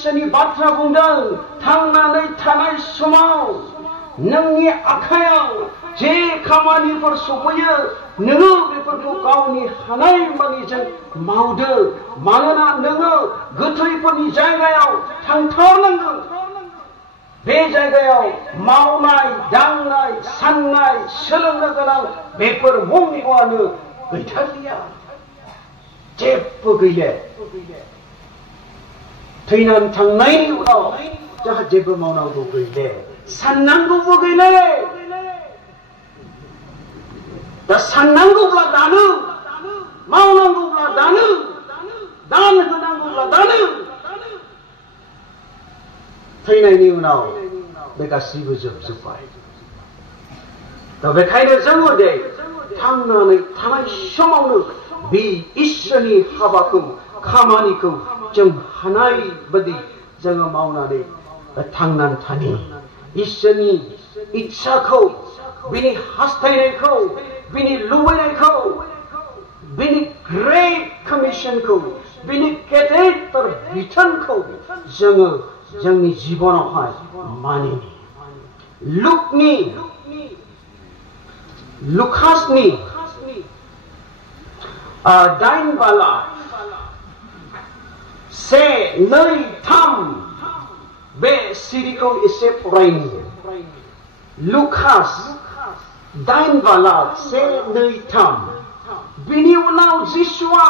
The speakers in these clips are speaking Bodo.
इसोरनि बाथ्रा बुंदों थांनानै थानाय समाव नोंनि आखायाव जे खामानिफोर सफैयो नोङो बेफोरखौ गावनि हानाय मानिजों मावदो मानोना नोङो गोथैफोरनि जायगायाव थांथारनांगोन बे जायगायाव मावनाय दांनाय साननाय सोलोंनो गोनां बेफोर मुंआनो गैथारलिया जेबो गैले थैनानै थांनायनि उनाव जोंहा जेबो मावनांगौ गैले साननांगौबो गैले दा साननांगौब्ला दानो मावनांगौब्ला दानो दान होनांगौब्ला दानो थैनायनि उनाव बे गासिबो जोबजोब्बाय दा बेखायनो जोङो दे थांनानै थानाय समावनो बे इसोरनि हाबाखौ खामानिखौ जों हानाय बायदि जोङो मावनानै थांनानै थानि इसोरनि इच्छाखौ बिनि हास्थायनायखौ बिनि लुबैनायखौ बिनि ग्रेट कमिशनखौ बिनि गेदेरथार बिथोनखौ जोङो जोंनि जीवनावहाय मानिनि लुकासनि 8 बाला 1, 2, 3 बे सिरिखौ एसे फरायनि लुकास 8 बाला 1, 2, 3 बिनि उनाव जिसुआ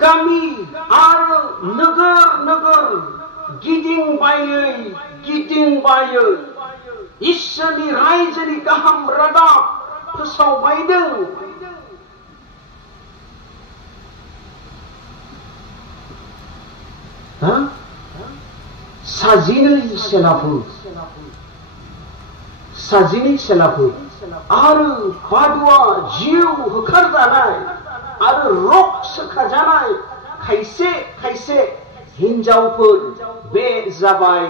गामि आरो नोगोर गिदिंबायै इसोरनि रायजोनि गाहाम रादाब फोसावबायदों साजिनै सेलाफोर आरो बादुआ जिउ होखारजानाय आरो रक सोखाजानाय खायसे हिनजावफोर बे जाबाय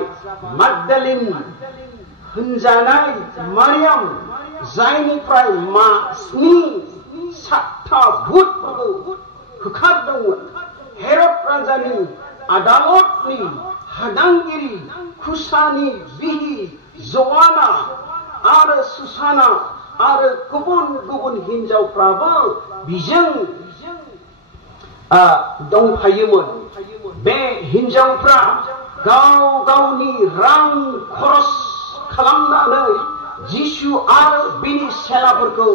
मागदालिन होनजानाय मारियाम जायनिफ्राय 7 भुतफोरखौ होखारदोंमोन हेरद राजानि आदालतनि हादांगिरि खुसानि बिहि जवाना आरो सुसाना आरो गुबुन हिनजावफ्राबो बिजों दंफायोमोन बे हिनजावफ्रा गावनि रां खरस खालामनानै जिसु आरो बिनि सेलाफोरखौ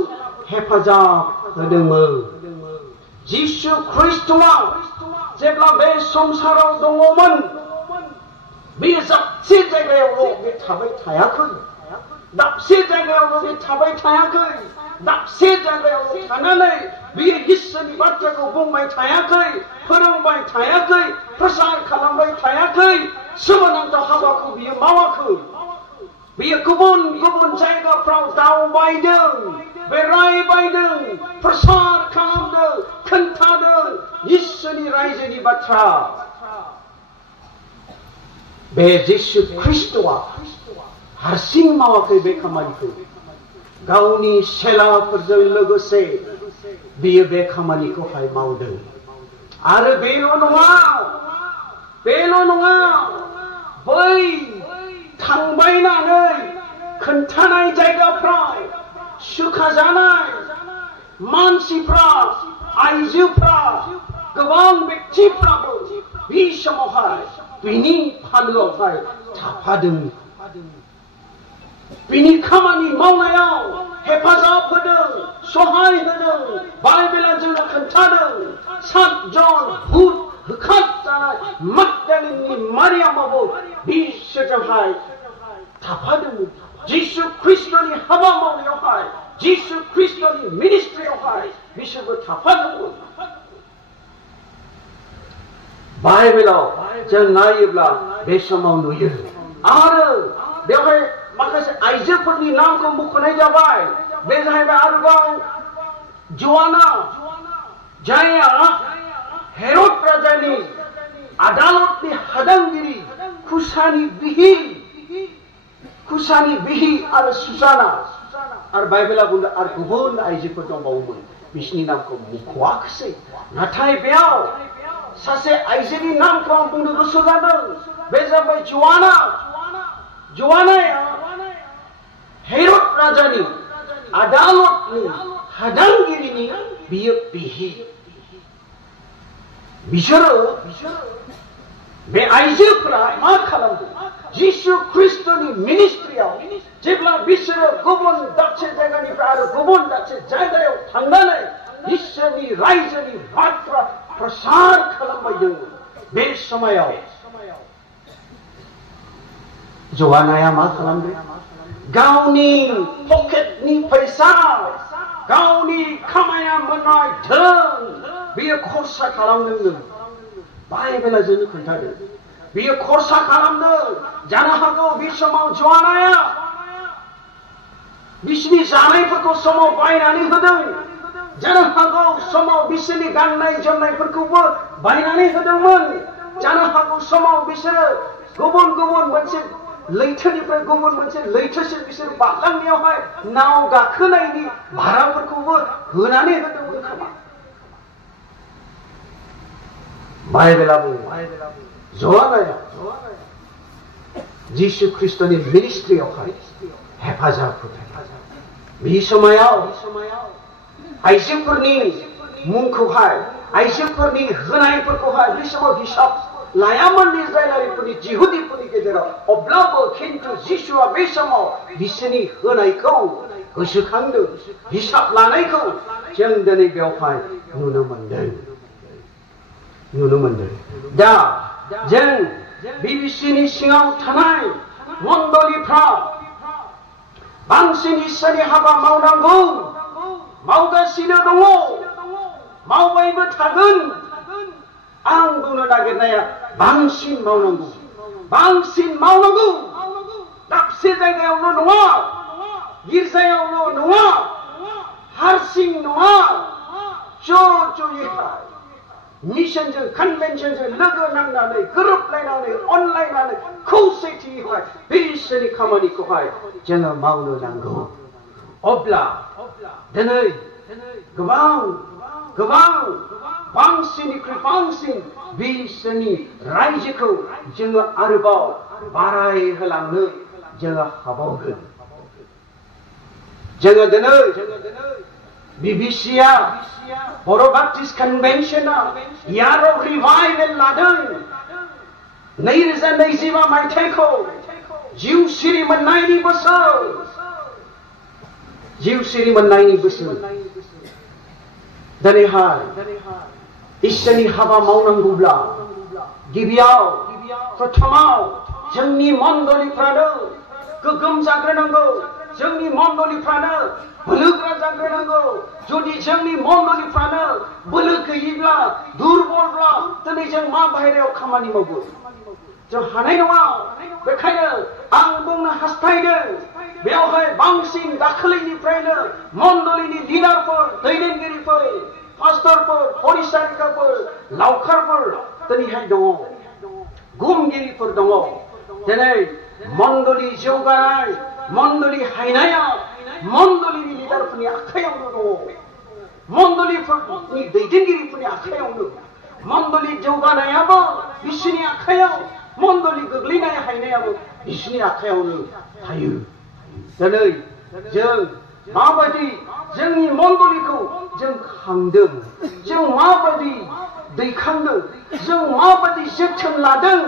हेफाजाब होदोंमोन जिसु ख्रिस्टआ जेब्ला बे संसाराव दङमोन बे दाबसे जायगायावल' बे थाबाय थायाखै दाबसे जायगायावल' बे थाबाय थायाखै दाबसे जायगायाव थानानै बियो इसोरनि बाथ्राखौ बुंबाय थायाखै फोरोंबाय थायाखै प्रसार खालामबाय थायाखै सोमोनांथाव हाबाखौ बियो मावाखै बियो गुबुन जायगाफ्राव दावबायदों बेरायबायदों प्रसार खालामदों खोन्थादों इसोरनि रायजोनि बाथ्रा बे जिसु ख्रिस्टआ हारसिं मावाखै बे खामानिखौ गावनि सेलाफोरजों लोगोसे बियो बे खामानिखौहाय मावदों आरो बेल' नङा बै थांबायनानै खोन्थानाय जायगाफ्राव सुखाजानाय मानसिफ्रा आइजोफ्रा गोबां व्यक्तिफ्राबो बे समावहाय बिनि फालोआवहाय थाफादों बिनि खामानि मावनायाव हेफाजाब होदों सहाय होदों बाइबेला जोंनो खोन्थादों 7 जन भुत होखारजानाय मागदालिननि मारियामाबो बिसोरजोंहाय थाफादोंमोन जिसु ख्रिस्टनि हाबा मावनायावहाय जिसु ख्रिस्टनि मिनिस्ट्रियावहाय बिसोरबो थाफादोंमोन बाइबेलाव जों नायोब्ला बे समाव नुयो आरो बेवहाय माखासे आइजोफोरनि नामखौ मुंख'नाय जाबाय बे जाहैबाय आरोबाव जवाना जायहा हेरद राजानि आदालतनि हादांगिरि खुसानि बिहि आरो सुसाना आरो बाइबेला बुंदों आरो गुबुन आइजोफोर दंबावोमोन बिसोरनि नामखौ मुंख'आखिसै नाथाय बेयाव सासे आइजोनि नामखौ आं बुंनो गोसो जादों बे जाबाय ज'आना ज'आनाया हेर'द राजानि आदालतनि हादांगिरिनि बियो बिहि बिसोरो बे आइजोफोरा मा खालामदों जिसु ख्रिस्टनि मिनिस्ट्रियाव जेब्ला बिसोरो गुबुन दाबसे जायगानिफ्राय आरो गुबुन दाबसे जायगायाव थांनानै इसोरनि रायजोनि बाथ्रा प्रसार खालामबायदोंमोन बे समायाव ज'आनाया मा खालामदों गावनि पकेटनि फैसा गावनि खामायना मोननाय धोन बियो खरसा खालामदोंमोन बाइबेला जोंनो खोन्थादों बियो खरसा खालामदों जानो हागौ बे समाव ज'आनाया बिसोरनि जानायफोरखौ समाव बायनानै होदों जानो हागौ समाव बिसोरनि गाननाय जोमनायफोरखौबो बायनानै होदोंमोन जानो हागौ समाव बिसोरो गुबुन गुबुन मोनसे लैथोनिफ्राय गुबुन मोनसे लैथोसिम बिसोर बारलांनायावहाय नाव गाखोनायनि भाराफोरखौबो होनानै होदोंमोन खोमा बाइबेला बुङो ज'आनाया जिसु ख्रिस्टनि मिनिस्ट्रियावहाय हेफाजाब होदों बे समायाव आइजोफोरनि मुंखौहाय आइजोफोरनि होनायफोरखौहाय बे समाव हिसाब लायामोन इजराइलारिफोरनि जिहुदिफोरनि गेजेराव अब्लाबो खिन्थु जिसुआ बे समाव बिसोरनि होनायखौ गोसोखांदों हिसाब लानायखौ जों दिनै बेवहाय नुनो मोनदों दा जों बिबिसिनि सिङाव थानाय मण्डलिफ्रा बांसिन इसोरनि हाबा मावनांगौ मावगासिनो दङ मावबायबो थागोन आं बुंनो नागिरनाया बांसिन मावनांगौ दाबसे जायगायावल' नङा गिर्जायावल' नङा हारसिं नङा ज'यैहाय मिशनजों कन्वेन्शनजों लोगो नांनानै गोरोबलायनानै अनलायनानै खौसेथियैहाय बे इसोरनि खामानिखौहाय जोङो मावनो नांगौ अब्ला दिनै गोबां बांसिननिख्रुइ बांसिन बे इसोरनि रायजोखौ जोङो आरोबाव बारायहोलांनो जोङो हाबावगोन जोङो दिनै बिबिसिया बर' बाप्टिस्ट कन्वेन्शना याराव रिभाइवेल लादों 2025 मायथाइखौ जिउ सिरि मोननायनि बोसोर दिनैहाय इसोरनि हाबा मावनांगौब्ला गिबियाव प्रथमाव जोंनि मण्डलिफ्रानो गोगोम जाग्रोनांगौ जोंनि मण्डलिफ्रानो बोलोग्रा जाग्रोनांगौ जुदि जोंनि मण्डलिफ्रानो बोलो गैयैब्ला दुर्बलब्ला दिनै जों मा बाहेरायाव खामानि मावगोन जों हानाय नङा बेखायनो आं बुंनो हास्थायदों बेवहाय बांसिन दाखालिनिफ्रायनो मण्डलिनि लिडारफोर दैदेनगिरिफोर पास्टरफोर परिचारिकाफोर लावखारफोर दिनैहाय दङ गुमगिरिफोर दङ दिनै मण्डलि जौगानाय मण्डलि हायनाया मण्डलिनि लिडारफोरनि आखायावनो दङ मण्डलिफोरनि दैदेनगिरिफोरनि आखायावनो मण्डलि जौगानायाबो बिसोरनि आखायाव मण्डलि गोग्लैनाय हायनायाबो बिसोरनि आखायावनो थायो दिनै जों माबायदि जोंनि मण्डलिखौ जों खांदों जों माबायदि दैखांदों जों माबायदि जोथोन लादों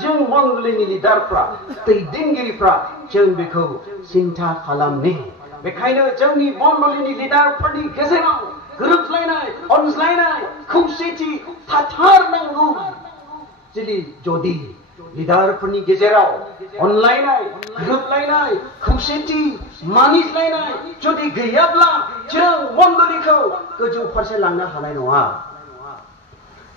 जों मण्डलिनि लिडारफ्रा दैदेनगिरिफ्रा जों बेखौ सिन्था खालामनि बेखायनो जोंनि मण्डलिनि लिडारफोरनि गेजेराव गोरोबलायनाय अनज्लायनाय खौसेथि थाथारनांगौ जुदि लिडारफोरनि गेजेराव अनलायनाय गोरोबलायनाय खौसेथि मानिज्लायनाय जुदि गैयाब्ला जों मण्डलिखौ गोजौ फारसे लांनो हानाय नङा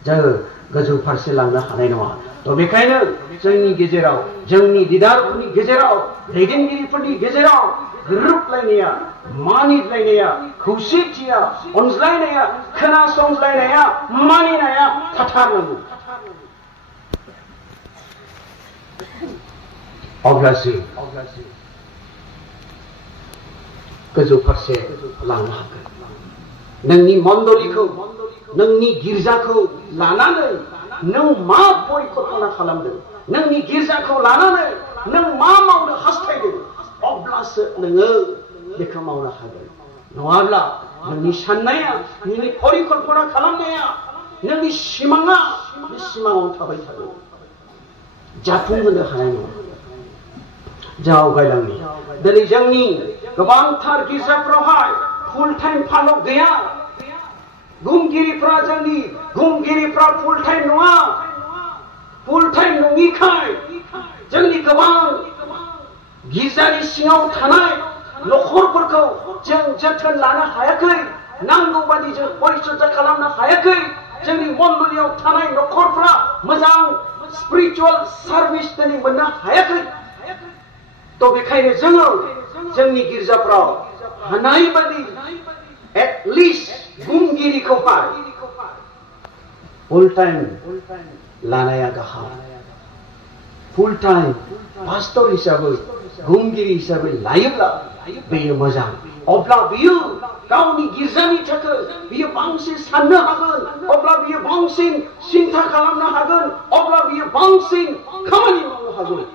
जोङो गोजौ फारसे लांनो हानाय नङा थ' बेखायनो जोंनि गेजेराव जोंनि लिडारफोरनि गेजेराव दैदेनगिरिफोरनि गेजेराव गोरोबलायनाया मानिज्लायनाया खौसेथिया अनज्लायनाया खोनासंज्लायनाया मानिनाया थाथारनांगौ अब्लासो गोजौ फारसे लांनो हागोन नोंनि मण्डलिखौ नोंनि गिर्जाखौ लानानै नों मा परिकल्पना खालामदों नोंनि गिर्जाखौ लानानै नों मा मावनो हास्थायदों अब्लासो नोङो बेखौ मावनो हागोन नङाब्ला नोंनि साननाया नोंनि परिकल्पना खालामनाया नोंनि सिमाङा बे सिमाङाव थाबाय थागोन जाफुंहोनो हानाय नङा जावगायलांनि दिनै जोंनि गोबांथार गिर्जाफोरावहाय फुल टाइम फालक गैया गुमगिरिफ्रा जोंनि गुमगिरिफ्रा फुल टाइम नङा फुल टाइम नङिखाय जोंनि गोबां गिर्जानि सिङाव थानाय नखरफोरखौ जों जोथोन लानो हायाखै नांगौ बादि जों परिचर्या खालामनो हायाखै जोंनि मण्डलीयाव थानाय नखरफ्रा मोजां स्पिरिचुअल सार्भिस दिनै मोननो हायाखै तो बेखायनो जोङो जोंनि गिर्जाफ्राव हानाय बादि एटलिस्ट गुमगिरिखौहाय फुल टाइम लानाया गाहाम फुल टाइम पास्टर हिसाबै गुमगिरि हिसाबै लायोब्ला बेयो मोजां अब्ला बियो गावनि गिर्जानि थाखाय बियो बांसिन साननो हागोन अब्ला बियो बांसिन सिन्था खालामनो हागोन अब्ला बियो बांसिन खामानि मावनो हागोन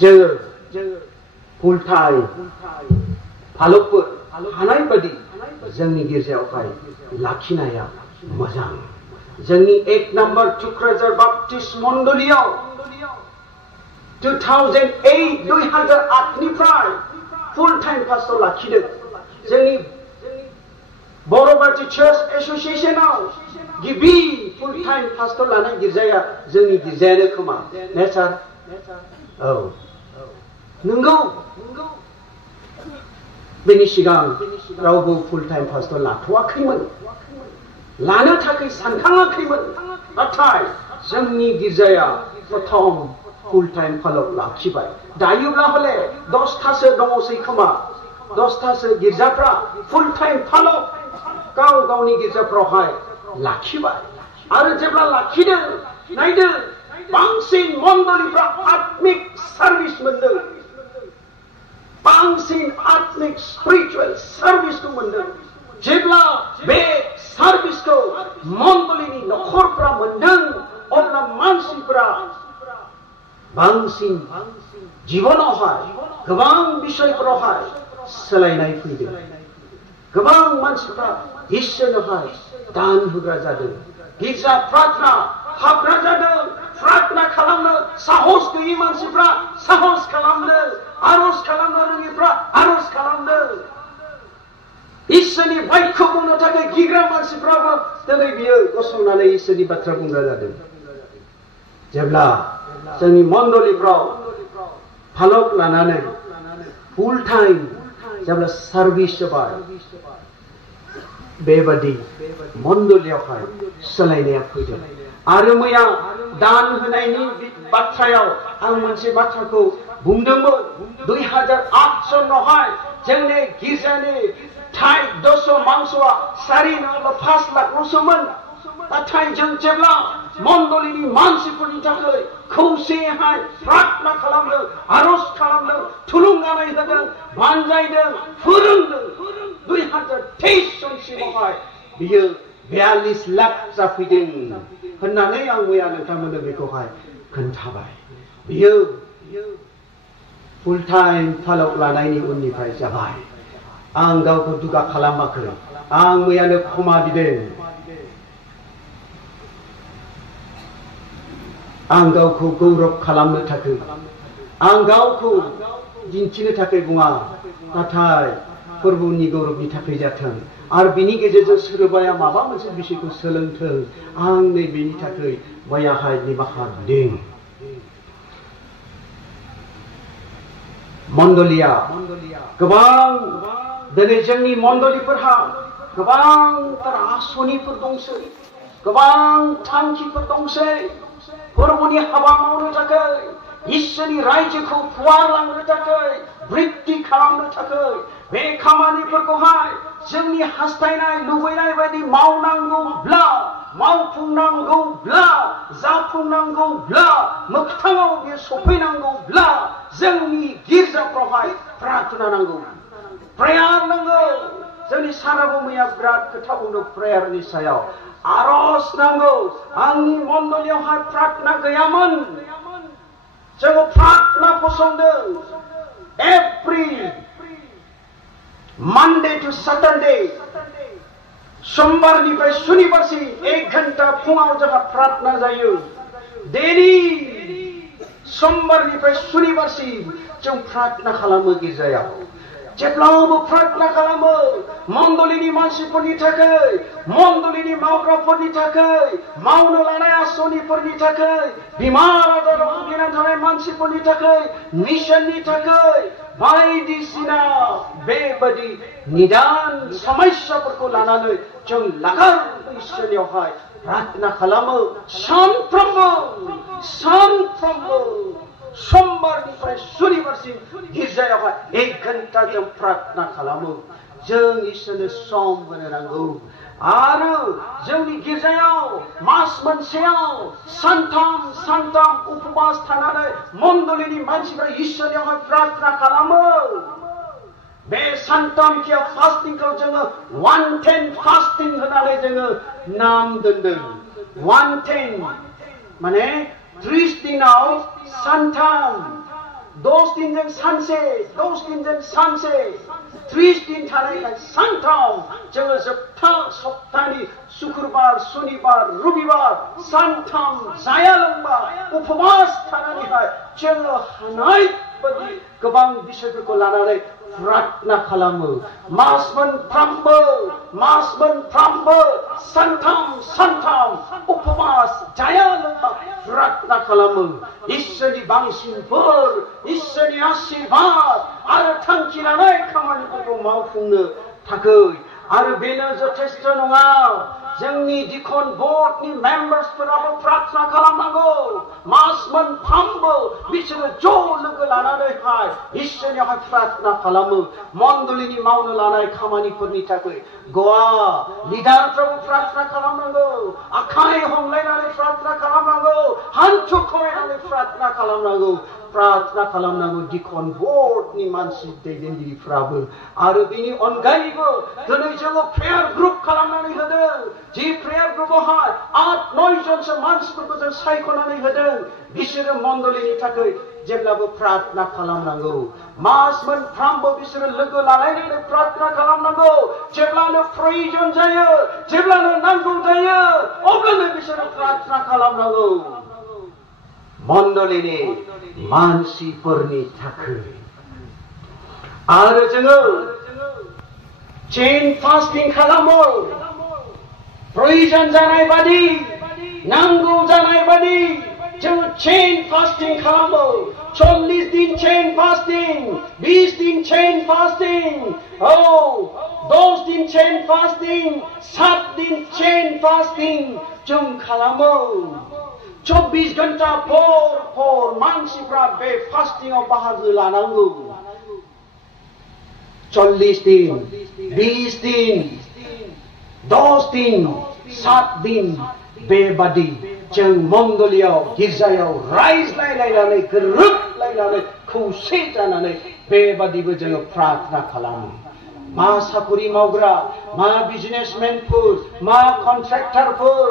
जोङो फुल टाइम फालकफोर हानाय बादि जोंनि गिर्जायावहाय लाखिनाया मोजां जोंनि 1 नम्बर टुक्राझार बाप्टिस्ट मण्डलीयाव 2008 निफ्राय फुल टाइम पास्टर लाखिदों जोंनि बर'बाटी चार्च एसोसिएशनाव गिबि फुल टाइम पास्टर लानाय गिर्जाया जोंनि गिर्जायानो खोमा ने सार औ नंगौ बेनि सिगां रावबो फुल टाइम पास्टर लाथ'वाखैमोन लानो थाखाय सानखाङाखैमोन नाथाय जोंनि गिर्जाया प्रथम फुल टाइम फालक लाखिबाय दायोब्ला हले 10थासो दङसै खोमा 10थासो गिर्जाफ्रा फुल टाइम फालक गाव गावनि गिर्जाफ्रावहाय लाखिबाय आरो जेब्ला लाखिदों नायदों बांसिन मण्डलीफ्रा आत्मिक सार्भिस मोनदों बांसिन आत्मिक स्पिरिचुअल सार्भिसखौ मोनदों जेब्ला बे सार्भिसखौ मण्डलीनि नखरफ्रा मोनदों अब्ला मानसिफ्रा बांसिन जीवनावहाय गोबां बिषयफोरावहाय सोलायनाय फैदों गोबां मानसिफ्रा इसोरनोहाय दान होग्रा जादों गिर्जा प्रार्थना हाबग्रा जादों प्रार्थना खालामनो साहस गैयै मानसिफ्रा साहस खालामदों आरज खालामनो रोङिफ्रा आरज खालामदों इसोरनि बायख्य बुंनो थाखाय गिग्रा मानसिफ्राबो दिनै बियो गसंनानै इसोरनि बाथ्रा बुंग्रा जादों जेब्ला जोंनि मण्डलीफ्राव फालक लानानै फुल टाइम जेब्ला सार्भिस जाबाय बेबादि मण्डलीयावहाय सोलायनाया फैदों आरो मैया दान होनायनि बाथ्रायाव आं मोनसे बाथ्राखौ बुंदोंमोन 2008 सनावहाय जोंनि गिर्जानि टाइप दस मांसआ 4 नङाबा 5 लाखल'सोमोन नाथाय जों जेब्ला मण्डलीनि मानसिफोरनि थाखाय खौसेहाय प्रार्थना खालामदों आरज खालामदों थुलुंगानाय होदों बानजायदों फोरोंदों 2023 सनसिमावहाय बियो 42 लाख जाफैदों होननानै आं मैया नोंथांमोननो बेखौहाय खोन्थाबाय बियो फुल टाइम फालक लानायनि उननिफ्राय जाबाय आं गावखौ दुगा खालामाखै आं मैयानो क्षमा बिदों आं गावखौ गौरब खालामनो थाखाय आं गावखौ दिन्थिनो थाखाय बुङा नाथाय प्रभुनि गौरबनि थाखाय जाथों आरो बिनि गेजेरजों सोरबाया माबा मोनसे बिषयखौ सोलोंथों आं नै बेनि थाखाय मैयाहाय निमाहा बिदों मण्डलीया गोबां दिनै जोंनि मण्डलीफोरहा गोबांथार आसनिफोर दंसै गोबां थांखिफोर दंसै प्रभुनि हाबा मावनो थाखाय इसोरनि रायजोखौ फुवारलांनो थाखाय बृद्धि खालामनो थाखाय बे खामानिफोरखौहाय जोंनि हास्थायनाय लुबैनाय बायदि मावनांगौब्ला मावफुंनांगौब्ला जाफुंनांगौब्ला मोगथाङाव बे सफैनांगौब्ला जोंनि गिर्जाफ्रावहाय प्रार्थना नांगौ प्रेयार नांगौ जोंनि साराबो मैया बिराद खोथा बुंदों प्रेयारनि सायाव आरज नांगौ आंनि मण्डलियावहाय प्रार्थना गैयामोन जोङो प्रार्थना फसंदों every Monday to Saturday सोमबारनिफ्राय सुनिबारसिम 1 घन्टा फुङाव जोंहा प्रार्थना जायो डेली सोमबारनिफ्राय सुनिबारसिम जों प्रार्थना खालामो गिर्जायाव जेब्लाबो प्रार्थना खालामो मण्डलिनि मानसिफोरनि थाखाय मण्डलिनि मावग्राफोरनि थाखाय मावनो लानाय आसनिफोरनि थाखाय बेमार आजाराव भुगिनानै थानाय मानसिफोरनि थाखाय मिशननि थाखाय बायदिसिना बेबादि निदान समस्याफोरखौ लानानै जों लागार इसोरनियावहाय प्रार्थना खालामो सानफ्रोमबो सोमबारनिफ्राय सुनिबारसिम गिर्जायावहाय 1 घन्टा जों प्रार्थना खालामो जों इसोरनो सम होनो नांगौ आरो जोंनि गिर्जायाव मास मोनसेयाव सानथाम उपवास थानानै मण्डलिनि मानसिफोरा इसोरनियावहाय प्रार्थना खालामो बे सानथामखियाव फास्टिंखौ जोङो 110 फास्टिं होनानै जोङो नाम दोनदों 110 माने 30 दिनाव सानथाम 10 दिनजों सानसे 30 दिन थानायखाय सानथाम जोङो जोबथा सप्तानि शुक्रबार शनिबार रबिबार सानथाम जाया लोंबा उपवास थानानैहाय जोङो हानाय बायदि गोबां बिषयफोरखौ लानानै प्रार्थना खालामो मास मोनफ्रामबो सानथाम उपवास जाया लोंबा प्रार्थना खालामो इसोरनि बांसिन बोर इसोरनि आशीर्बाद आरो थांखि लानाय खामानिफोरखौ मावफुंनो थाखाय आरो बेनो जथेष्ट नङा जोंनि डिकन बोर्डनि मेम्बार्सफोराबो प्रार्थना खालामनांगौ मास मोनफ्रामबो बिसोरो ज' लोगो लानानैहाय इसोरनियावहाय प्रार्थना खालामो मण्डलिनि मावनो लानाय खामानिफोरनि थाखाय गवा लिडारफ्राबो प्रार्थना खालामनांगौ आखाइ हमलायनानै प्रार्थना खालामनांगौ हान्थु खमायनानै प्रार्थना खालामनांगौ डिकन बोर्डनि मानसि दैदेनगिरिफ्राबो आरो बेनि अनगायैबो दिनै जोङो प्रेयार ग्रुप खालामनानै होदों जि प्रेयार ग्रुपआवहाय 8-9 जनसो मानसिफोरखौ जों सायख'नानै होदों बिसोरो मण्डलिनि थाखाय जेब्लाबो प्रार्थना खालामनांगौ मास मोनफ्रामबो बिसोरो लोगो लालायनानै प्रार्थना खालामनांगौ जेब्लानो प्रयोजन जायो जेब्लानो नांगौ जायो अब्लानो बिसोरो प्रार्थना खालामनांगौ मण्डलिनि मानसिफोरनि थाखाय आरो जोङो चेन फास्टिं खालामो प्रयोजन जानाय बादि नांगौ जानाय बादि जोङो चेन फास्टिं खालामो 40 दिन चेन फास्टिं 20 दिन चेन फास्टिं 10 दिन चेन फास्टिं 7 दिन चेन फास्टिं जों खालामो 24 घन्टा फर मानसिफ्रा बे फास्टिंआव बाहागो लानांगौ 40 दिन 20 दिन 10 दिन 7 दिन बेबादि जों मण्डलियाव गिर्जायाव रायज्लायलायनानै गोरोबलायनानै खौसे जानानै बेबादिबो जोङो प्रार्थना खालामो मा साखरि मावग्रा मा बिजनेसमेनफोर मा कन्ट्रेक्टरफोर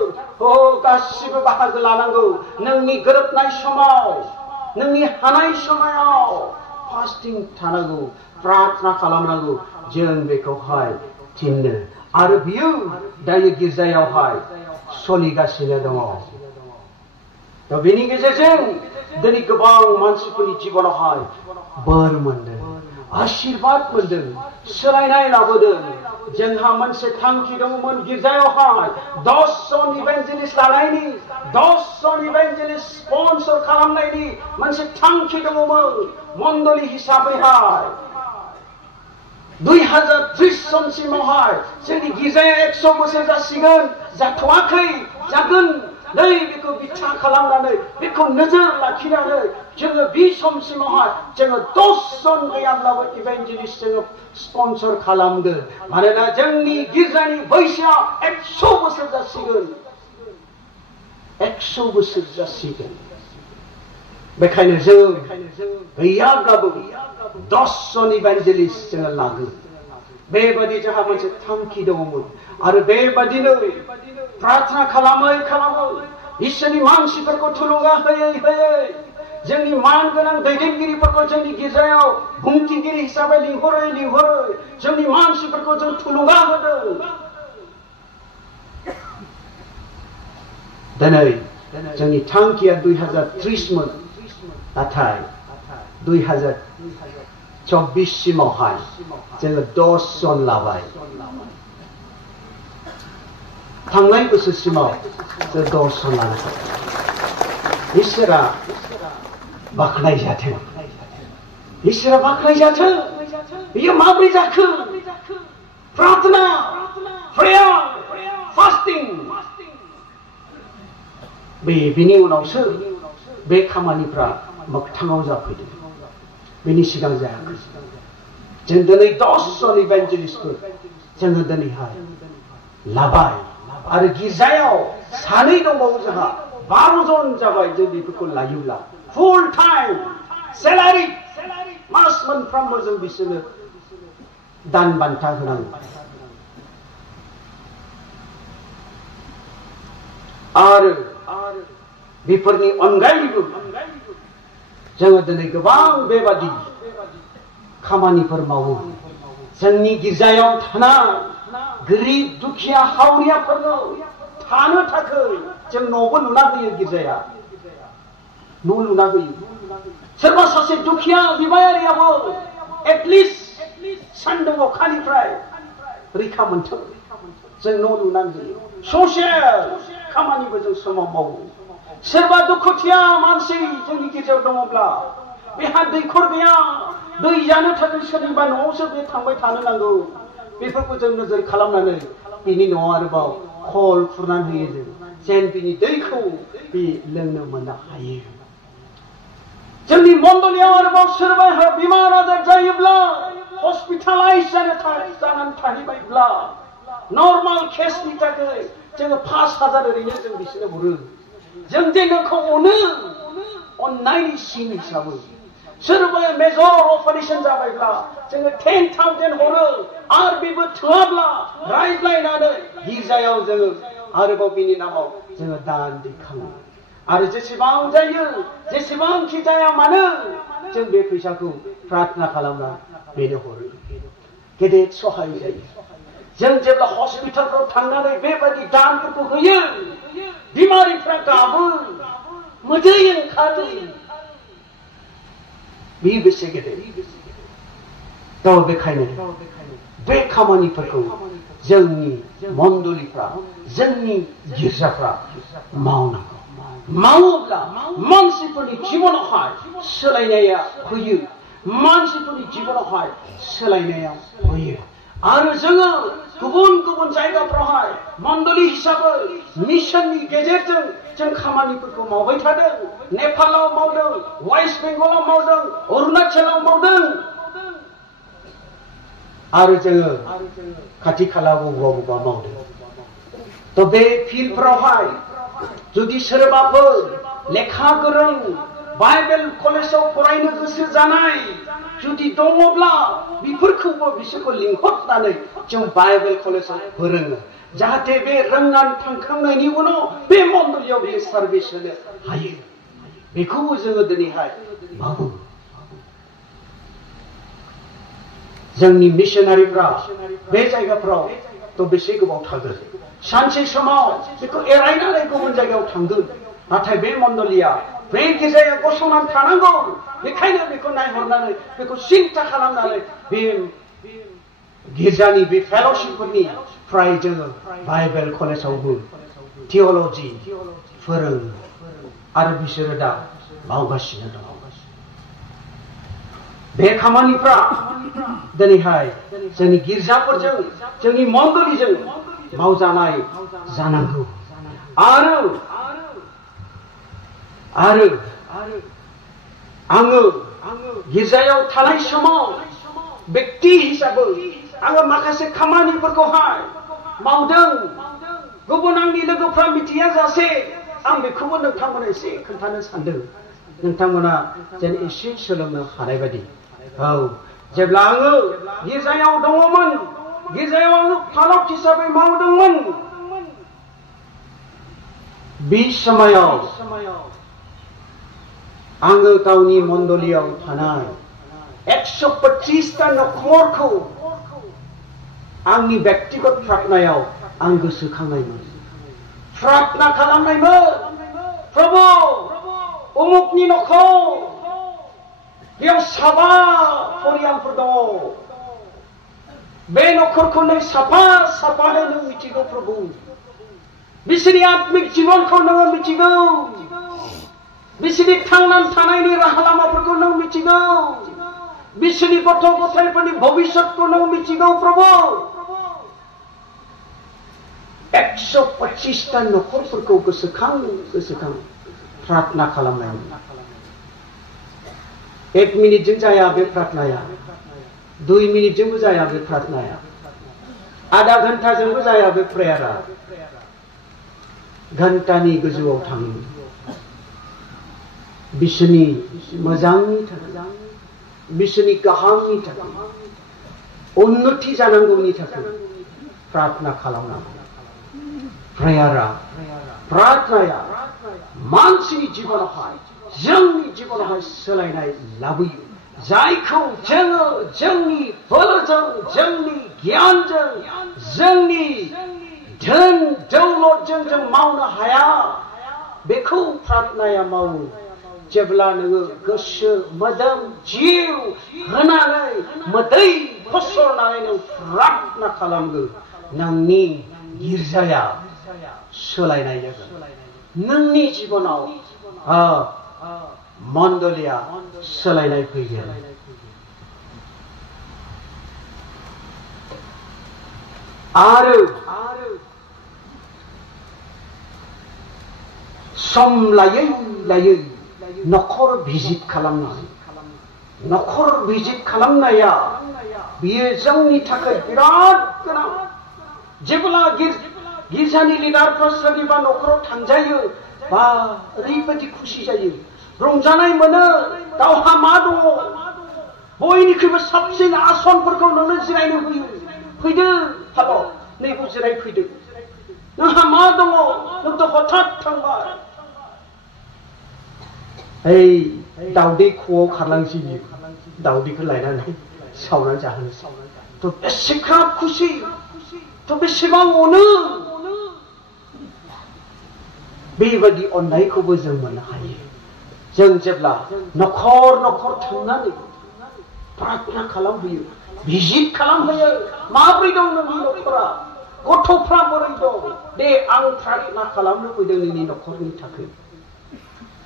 गासिबो बाहागो लानांगौ नोंनि गोरोबनाय समाव नोंनि हानाय समाव फास्टिं थानांगौ प्रार्थना खालामनांगौ जों बेखौहाय थिनो आरो बियो दायो गिर्जायावहाय सोलिगासिनो दङ दा बेनि गेजेरजों दिनै गोबां मानसिफोरनि जिबनावहाय बोर मोनदों आशीर्बाद मोनदों सोलायनाय लाबोदों जोंहा मोनसे थांखि दङमोन गिर्जायावहाय 10 जन इभान्जेलिस्ट लानायनि 10 जन इभान्जेलिस्ट स्पन्सर खालामनायनि मोनसे थांखि दङमोन मण्डली हिसाबैहाय 2030 जनसिमावहाय जोंनि गिर्जाया 100 बोसोर जासिगोन जाथ'वाखै जागोन नै बेखौ बिथा खालामनानै बेखौ नोजोर लाखिनानै जोङो बे समसिमावहाय जोङो 10 जन गैयाब्लाबो इभान्जेलिस्ट जोङो स्पन्सर खालामगोन मानोना जोंनि गिर्जानि बैसोआ 100 बोसोर जासिगोन 100 बोसोर जासिगोन बेखायनो जों गैयाब्लाबो 10 जन इभान्जेलिस्ट जोङो लागोन बेबादि जोंहा मोनसे थांखि दङमोन आरो बेबादिनो प्रार्थना खालामै खालामै इसोरनि मानसिफोरखौ थुलुंगा होयै होयै जोंनि मान गोनां दैदेनगिरिफोरखौ जोंनि गिर्जायाव बुंथिगिरि हिसाबै लिंहरै जोंनि मानसिफोरखौ जों थुलुंगा होदों। दिनै जोंनि थांखिया 2030 मोन, नाथाय 2024 सिमावहाय जोङो 10 जन लाबाय। थांनाय बोसोरसिमाव जों 10 जन लानो हाबाय। इसोरा बाख्नायजाथों, इसोरा बाख्नायजाथों। बियो माब्रै जाखो? प्रार्थना, प्रेयार, फास्टिं, बेनि उनावसो बे खामानिफ्रा मोगथाङाव जाफैदों। बेनि सिगां जायाखै। जों दिनै 10 जन इभान्जेलिस्टफोर जोङो दिनैहाय लाबाय आरो गिर्जायाव 2 दंबावो जोंहा 12 जन जाबाय। जों बेफोरखौ लायोब्ला फुल टाइम सेलारि मास मोनफ्रोमबो जों बिसोरनो दान बान्था होनांगौ। आरो बेफोरनि अनगायैबो जोङो दिनै गोबां बेबादि खामानिफोर मावो। जोंनि गिर्जायाव थानाय गोरिब दुखिया हावरियाफोरनो थानो थाखाय जों न'बो लुना होयो। गिर्जाया न' लुना होयो। सोरबा सासे दुखिया बिबायारियाबो एटलिस्ट सान्दुं अखानिफ्राय रैखा मोनथों जों न' लुनानै होयो। ससियेल खामानिबो जों समाव मावो। सोरबा दुखुथिया मानसि जोंनि गेजेराव दङब्ला बेहा दैखर गैया, दै जानो थाखाय सोरनिबा न'आवसो बे थांबाय थानो नांगौ, बेफोरखौ जों नोजोर खालामनानै बिनि न'आव आरोबाव खल खुरनानै होयो जों, जेन बिनि दैखौ बे लोंनो मोननो हायो। जोंनि मण्डलियाव आरोबाव सोरबा बेमार आजार जायोब्ला हस्पिटालाइज जानानै थाहैबायब्ला नर्माल केसनि थाखाय जोङो 5000 ओरैनो जों बिसोरनो हरो। जों जे नोंखौ अनो, अननायनि सिन हिसाबै। सोरबाया मेजर अपारेशन जाबायब्ला जोङो 10,000 हरो आरो बेबो थोआब्ला रायज्लायनानै गिर्जायाव जोङो आरोबाव बिनि नामाव जोङो दान दैखाङो। आरो जेसेबां जायो जेसेबांखि जाया मानो जों बे फैसाखौ प्रार्थना खालामना बेनो हरो। गेदेर सहाय जायो। जों जेब्ला हस्पिटालफ्राव थांनानै बेबादि दानफोरखौ होयो, बिमारिफ्रा गाबो, मोदै ओंखारो। बे बेसे गेदेर। दा बेखायनो बे खामानिफोरखौ जोंनि मण्डलिफ्रा, जोंनि गिर्जाफ्रा मावनांगौ। मावोब्ला मानसिफोरनि जिबनावहाय सोलायनाया फैयो। मानसिफोरनि जिबनावहाय सोलायनाया फैयो। आरो जोङो गुबुन गुबुन जायगाफ्रावहाय मण्डली हिसाबै मिशननि गेजेरजों जों खामानिफोरखौ मावबाय थादों। नेपालाव मावदों, वेस्ट बेंगलाव मावदों, अरुणाचलाव मावदों। आरो जोङो खाथि खाला बबेबा मावदों। त बे फिल्डफ्रावहाय जुदि सोरबाफोर लेखा गोरों बाइबेल कलेजाव फरायनो गोसो जानाय जुदि दङब्ला बेफोरखौबो बिसोरखौ लिंहरनानै जों बाइबेल कलेजाव फोरोङो, जाहाथे बे रोंनानै थांखांनायनि उनाव बे मण्डलियाव बे सार्भिस होनो हायो। बेखौबो जोङो दिनैहाय मावो। जोंनि मिशनारिफ्रा बे जायगाफ्राव त बेसे गोबाव थागोन? सानसे समाव बेखौ एरायनानै गुबुन जायगायाव थांगोन। नाथाय बे मण्डलिया बे गिर्जाया गसंनानै थानांगौ। बेखायनो बेखौ नायहरनानै बेखौ सिन्था खालामनानै बे गिर्जानि बे फेल'शिपफोरनि फ्राय जोङो बाइबेल कलेजावबो थिय'ल'जि फोरोङो आरो बिसोरो दा मावगासिनो दङ। बे खामानिफ्रा दिनैहाय जोंनि गिर्जाफोरजों, जोंनि मण्डलिजों मावजानाय जानांगौ। आरो आङो गिर्जायाव थानाय समाव व्यक्ति हिसाबै आङो माखासे खामानिफोरखौहाय मावदों। गुबुन आंनि लोगोफ्रा मिथिया जासे आं बेखौबो नोंथांमोननो एसे खोन्थानो सानदों। नोंथांमोना जेन एसे सोलोंनो हानाय बायदि। औ, जेब्ला आङो गिर्जायाव दङमोन गिर्जायाव आङो फालक हिसाबै मावदोंमोन। बे समायाव आङो गावनि मण्डलियाव थानाय 125टा नखरखौ आंनि व्यक्तिगत प्रार्थनायाव आं गोसोखांनायमोन। प्रार्थना खालामनायमोन, प्रभु उमुकनि नखर बेयाव साबा परियालफोर दङ। बे नखरखौ नों साफा साफायै नों मिथिगौ प्रभु। बिसोरनि आत्मिक जीबनखौ नोङो मिथिगौ। बिसोरनि थांनानै थानायनि राहा लामाफोरखौ नों मिथिगौ। बिसोरनि गथ' गथायफोरनि भबिष्यतखौ नों मिथिगौ प्रभु। 125टा नखरफोरखौ गोसोखां प्रार्थना खालामनायमोन। 1 मिनिटजों जाया बे प्रार्थनाया, 2 मिनिटजोंबो जाया बे प्रार्थनाया, आधा घन्टाजोंबो जाया बे प्रेयारा। घन्टानि गोजौआव थाङो। बिसोरनि मोजांनि थाखाय, बिसोरनि गाहामनि थाखाय, उन्नति जानांगौनि थाखाय प्रार्थना खालामनांगौ। प्रेयारा, प्रार्थनाया मानसिनि जीबनावहाय, जोंनि जीबनावहाय सोलायनाय लाबोयो। जायखौ जोङो जोंनि बोलोजों, जोंनि गियानजों, जोंनि धोन दौलतजों जों मावनो हाया, बेखौ प्रार्थनाया मावो। जेब्ला नोङो गोसो मोदोम जिउ होनानै मोदै फसरनानै नों प्रार्थना खालामगोन, नोंनि गिर्जाया सोलायनाय जागोन। नोंनि जीबनाव मण्डलिया सोलायनाय फैगोन। आरो सम लायै लायै नखर भिजिट खालामनाय, नखर भिजिट खालामनाया बियो जोंनि थाखाय बिराद गोनां। जेब्ला गिर्जानि लिडारफ्रा सोरनिबा नखराव थांजायो, बा ओरैबायदि खुसि जायो, रंजानाय मोनो। गावहा मा दङ, बयनिख्रुइबो साबसिन आसनफोरखौ नोंनो जिरायनो होयो। फैदो हाबाव, नैबो जिरायफैदो। नोंहा मा दङ, नोंथ' हठात थांबाय। दाउदै ख'आव खारलांसै बियो, दाउदैखौ लायनानै सावनानै जाहोनोसै। थ' बेसेबां खुसि, थ' बेसेबां अनो। बेबायदि अननायखौबो जों मोननो हायो। जों जेब्ला नखर नखर थांनानै प्रार्थना खालामहैयो, भिजिट खालामहैयो। माब्रै दं नोंनि नखरा, गथ'फ्रा बोरै दं, दे आं प्रार्थना खालामनो फैदों नोंनि नखरनि थाखाय।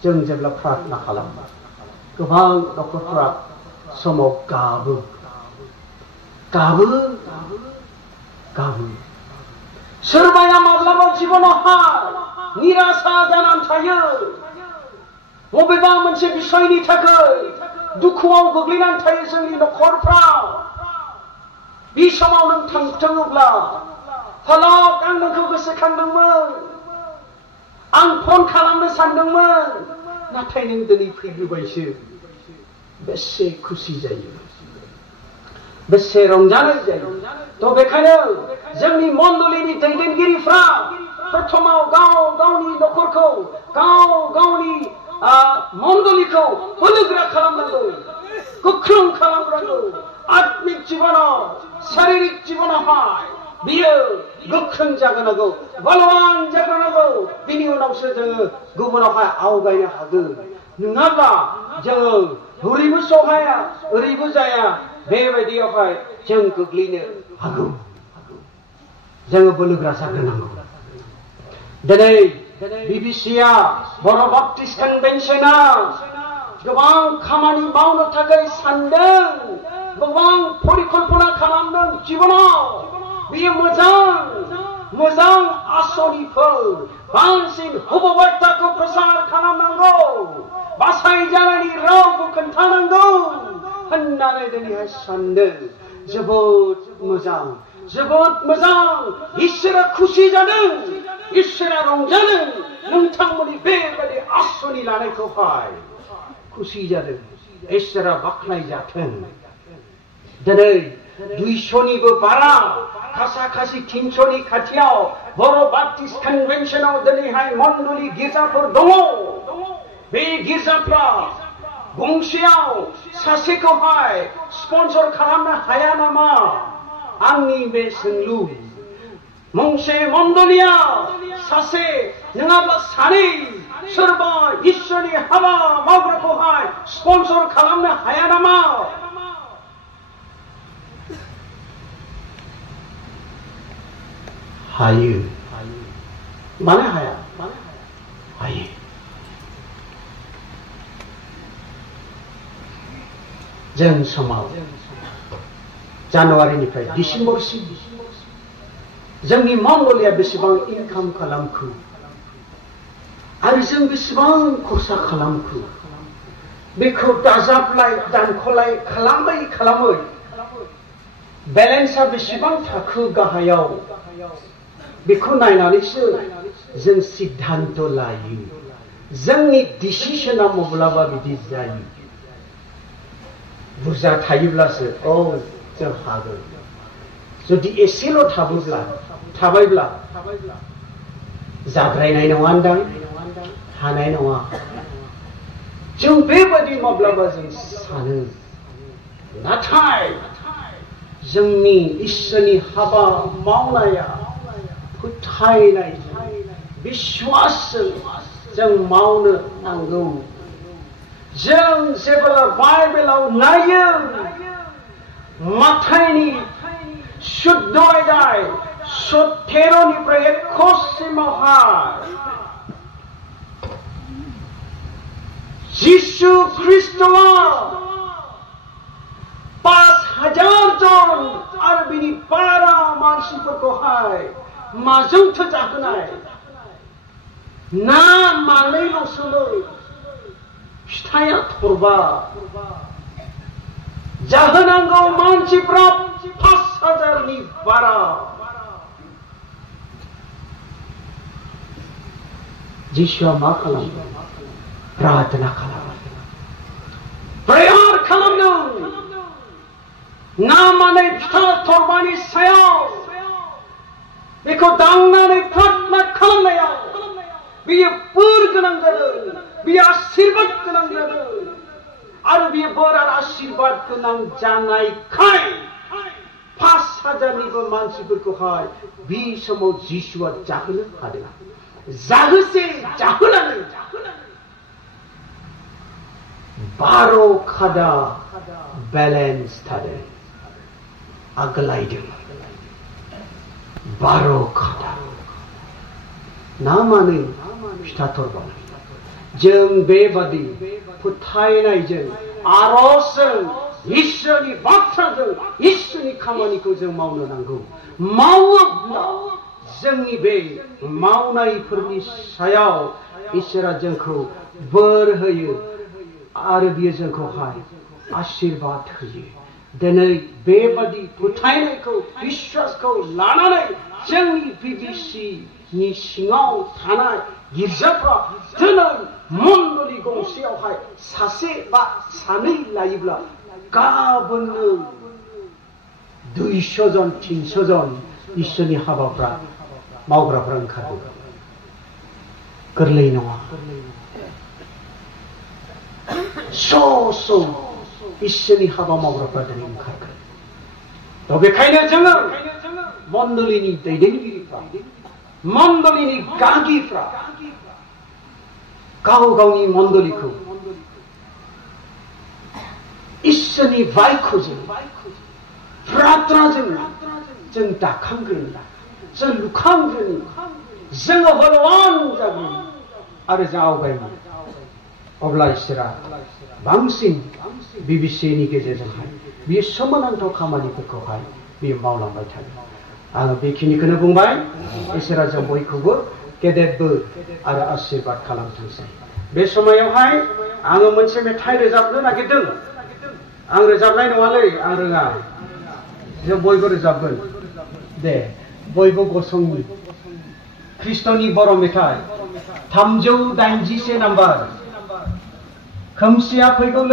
जों जेब्ला प्रार्थना खालामो, गोबां नखरफ्रा समाव गाबो। सोरबाया माब्लाबा जीबनावहाय निराशा जानानै थायो। बबेबा मोनसे बिषयनि थाखाय दुखुआव गोग्लैनानै थायो जोंनि नखरफ्रा। बे समाव नों थांथोङोब्ला, फलक आं नोंखौ गोसोखांदोंमोन, आं फन खालामनो सानदोंमोन, नाथाय नों दिनै फैग्रोबायसो। बेसे खुसि जायो, बेसे रंजानाय जायो। थ' बेखायनो जोंनि मण्डलिनि दैदेनगिरिफ्रा प्रथमाव गाव गावनि नखरखौ, गाव गावनि मण्डलिखौ बोलोगोरा खालामनांगौ, गोख्रों खालामनांगौ। आत्मिक जीबनाव, शारीरिक जीबनावहाय बियो गोख्रों जागोनांगौ, बलवान जागोनांगौ। बिनि उनावसो जोङो गुबुनावहाय आवगायनो हागोन। नङाब्ला जोङो ओरैबो सहाया, ओरैबो जाया, बेबायदियावहाय जों गोग्लैनो हागौ। जोङो बोलोगोरा जाग्रोनांगौ। दिनै बिबिसिआ, बर' बाप्टिस्ट कनभेन्सना गोबां खामानि मावनो थाखाय सानदों, गोबां परिकल्पना खालामदों जीबनाव। बेयो मोजां आसनिफोर, बांसिन हुबबार्ताखौ प्रसार खालामनांगौ, बासायजानायनि रावखौ खोन्थानांगौ होननानै दिनैहाय सानदों। जोबोद मोजां। इसोरा खुसि जादों, इसोरा रंजादों नोंथांमोननि बेबायदि आसनि लानायखौहाय खुसि जादों। इसोरा बाख्नाय जाथों। दिनै 200निबो बारा खासा-खासि 300नि खाथियाव बर' बाप्टिस्ट कन्वेन्शनाव दिनैहाय मण्डली गिर्जाफोर दङ। बे गिर्जाफ्रा गंसेयाव सासेखौहाय स्पन्सर खालामनो हाया नामा? आंनि बे सोंलु। मोनसे मण्डलीयाव सासे नङाब्ला सानै सोरबा इसोरनि हाबा मावग्राखौहाय स्पन्सर खालामनो हाया नामा? हायो। मानो हाया? हायो। जों समाव जानुवारिनिफ्राय डिसेम्बरसिम जोंनि मण्डलीया बेसेबां इनकाम खालामखो आरो जों बेसेबां खरसा खालामखो बेखौ दाजाबलाय दानख'लाय खालामै बेलेन्सआ बेसेबां थाखो गाहायाव बेखौ नायनानैसो जों सिद्धान्त लायो। जोंनि डिसिसना माब्लाबा बिदि जायो। बुरजा थायोब्लासो जों हागोन। जुदि एसेल' थाबायब्ला जाद्रायनाय नङादां, हानाय नङा। जों बेबायदि माब्लाबा जों सानो। नाथाय जोंनि इसोरनि हाबा मावनाया फोथायनाय बिश्वासजों जों मावनो नांगौ। जों जेब्ला बाइबेलाव नायो माथाइनि 14 अध्याय 17निफ्राय 21सिमावहाय जिसु ख्रिस्टआ 5000 जन आरो बिनि बारा मानसिफोरखौहाय माजोंथो जाहोनाय? ना मानैल'सोमोन, फिथाइया थरबा। जाहोनांगौ मानसिफ्रा 5000नि बारा। जिसुआ मा खालामदों? प्रार्थना खालामदों, प्रेयार खालामदों। ना मानै फिथा थरबानि सायाव बेखौ दांनानै प्रार्थना खालामनायाव बियो बोर गोनां जादों, बियो आशीर्बाद गोनां जादों। आरो बियो बोर आरो आशीर्बाद गोनां जानायखाय 5000निबो मानसिफोरखौहाय बे समाव जिसुआ जाहोनो हादों। जाहोनानै 12 खादा बेलेन्स थादों, आग्लायदों। 12 खादा ना मानै फिथा थरबा। जों बेबादि फोथायनायजों आरजजों इसोरनि बाथ्राजों इसोरनि खामानिखौ जों मावनो नांगौ। मावोब्ला जोंनि बे मावनायफोरनि सायाव इसोरा जोंखौ बोर होयो आरो बियो जोंखौहाय आशीर्बाद होयो। दिनै बेबादि फोथायनायखौ बिश्वासखौ लानानै जोंनि बिबिसिनि सिङाव थानाय गिर्जाफ्रा दिनै मण्डली गंसेयावहाय सासे बा सानै लायोब्ला गाबोननो 200 जन 300 जन इसोरनि हाबाफ्रा मावग्राफ्रा ओंखारगोन। गोरलै नङा। इसोरनि हाबा मावग्राफ्रा दिनै ओंखारगोन। दा बेखायनो जोङो मण्डलीनि दैदेनगिरिफ्रा, मण्डलीनि गागिफ्रा गाव गावनि मण्डलीखौ इसोरनि बायख'जों प्रार्थनाजों जों दाखांग्रोनो, जों लुखांग्रोनो, जोङो बलवान जाग्रोनो आरो जों आवगायनो। अब्ला इसोरा बांसिन बिबिसिनि गेजेरजोंहाय बियो सोमोनांथाव खामानिफोरखौहाय बियो मावलांबाय थागोन। आङो बेखिनिखौनो बुंबाय। इसोरा जों बयखौबो गेदेर बोर आरो आशीर्बाद खालामथोंसै। बे समायावहाय आङो मोनसे मेथाइ रोजाबनो नागिरदों। आं रोजाबनाय नङालै, आं रोङा। जों बयबो रोजाबगोन। दे बयबो गसंनि। ख्रिस्ट'नि बर' मेथाइ 381 नाम्बार। खोमसिया फैगौ